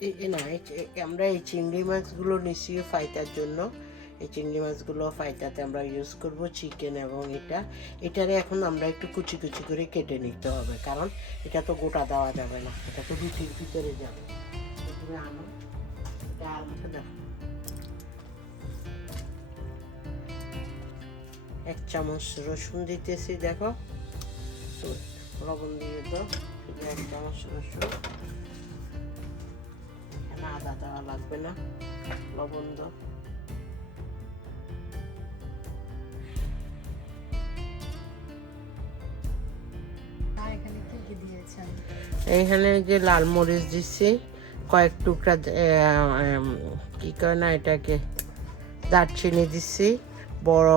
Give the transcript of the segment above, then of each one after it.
আমরা এই চিংড়ি মাছগুলো নিচ্ছি ফাইটার জন্য। এই চিংড়ি মাছগুলো ফাইটাতে আমরা ইউজ করব চিকেন, এবং এটারে এখন আমরা একটু কুচি কুচি করে কেটে নিতে হবে, কারণ এটা তো গোটা দেওয়া যাবে না, এটা তো রুটির ভিতরে যাবে। তুমি আনো, এটা আমাকে দেখো, 1 চামচ রসুন দিতেছি, দেখো লবণ দিয়ে দাও, শুধু 1 চামচ রসুন, এখানে আদা দেওয়া লাগবে না, লবণ দাও। এইখানে যে লাল মরিচ দিচ্ছি, কয়েক টুকরা কি কয় না এটাকে, দারচিনি দিচ্ছি, বড়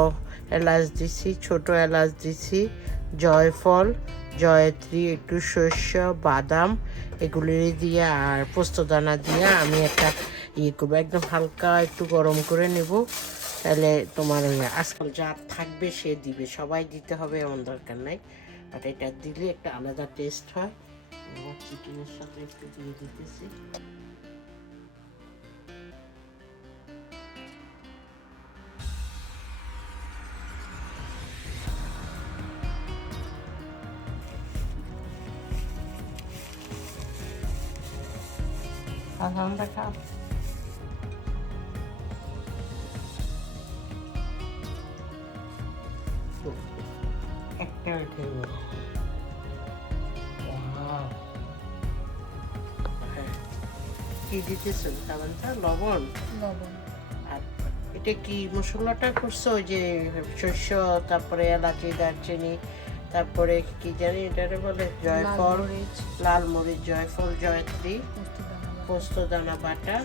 এলাচ দিচ্ছি, ছোট এলাচ দিচ্ছি, জয়ফল, জয়ত্রী, একটু শস্য, বাদাম, এগুলি দিয়ে আর পোস্তদানা দিয়ে আমি একটা করবো, একদম হালকা একটু গরম করে নেব। তাহলে তোমার আজকাল যা থাকবে সে দিবে, সবাই দিতে হবে এমন দরকার নাই, বাট এটা দিলে একটা আলাদা টেস্ট হয়। চিকেনের সাথে একটু দিয়ে দিতেছি। আমরা খাও, একটা খেয়ে কি দিতেছো তামানটা? লবণ। আর এটা কি মশলাটা করছো? ওই যে শস্য, তারপরে এলাচি, দারচিনি, তারপরে কি জানি এটারে বলে, জয়ফল, লাল মরিচ, জয়ফল, জয়ত্রী, পোস্তদানা বাটা,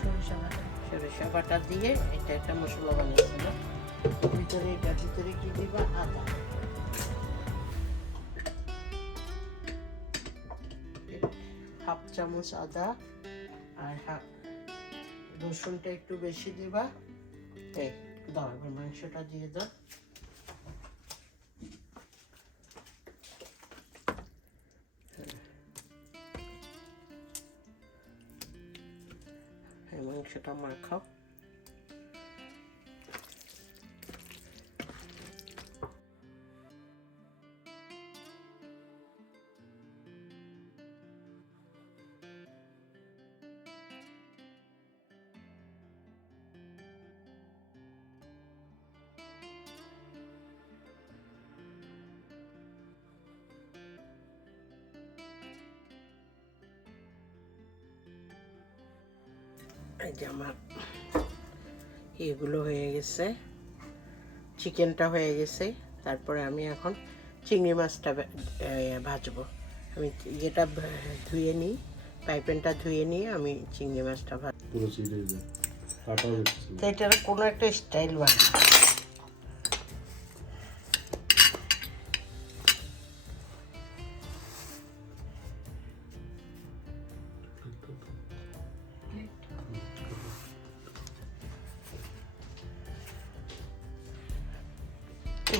সরিষা বাটা দিয়ে এটা একটা মশলা বানিয়েছিল। এটার ভিতরে কি দিবা? আদা, 1/2 চামচ আদা, আর রসুনটা একটু বেশি দিবা। দাও, এবার মাংসটা দিয়ে দাও। মাংসটা মাখাও। এই যে আমার এগুলো হয়ে গেছে, চিকেনটা হয়ে গেছে। তারপরে আমি এখন চিংড়ি মাছটা ভাজবো। আমি যেটা ধুয়ে নিই, পাইপেনটা ধুয়ে নিয়ে আমি চিংড়ি মাছটা ভাজবো। এটার কোনো একটা স্টাইল বানাবো।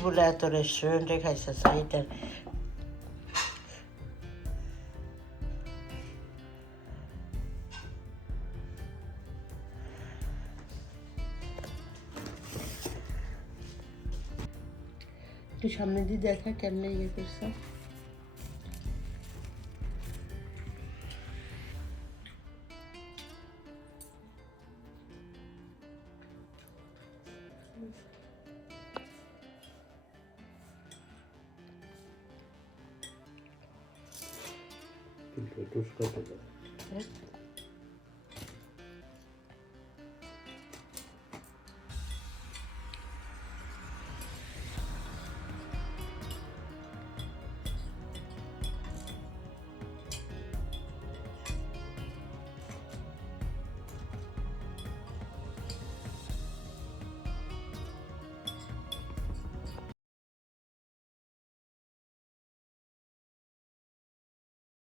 বলে এত রেস্টুরেন্টে খাইছে এইটার একটু সামনে দিয়ে দেখা কেমনে ইয়ে করছে।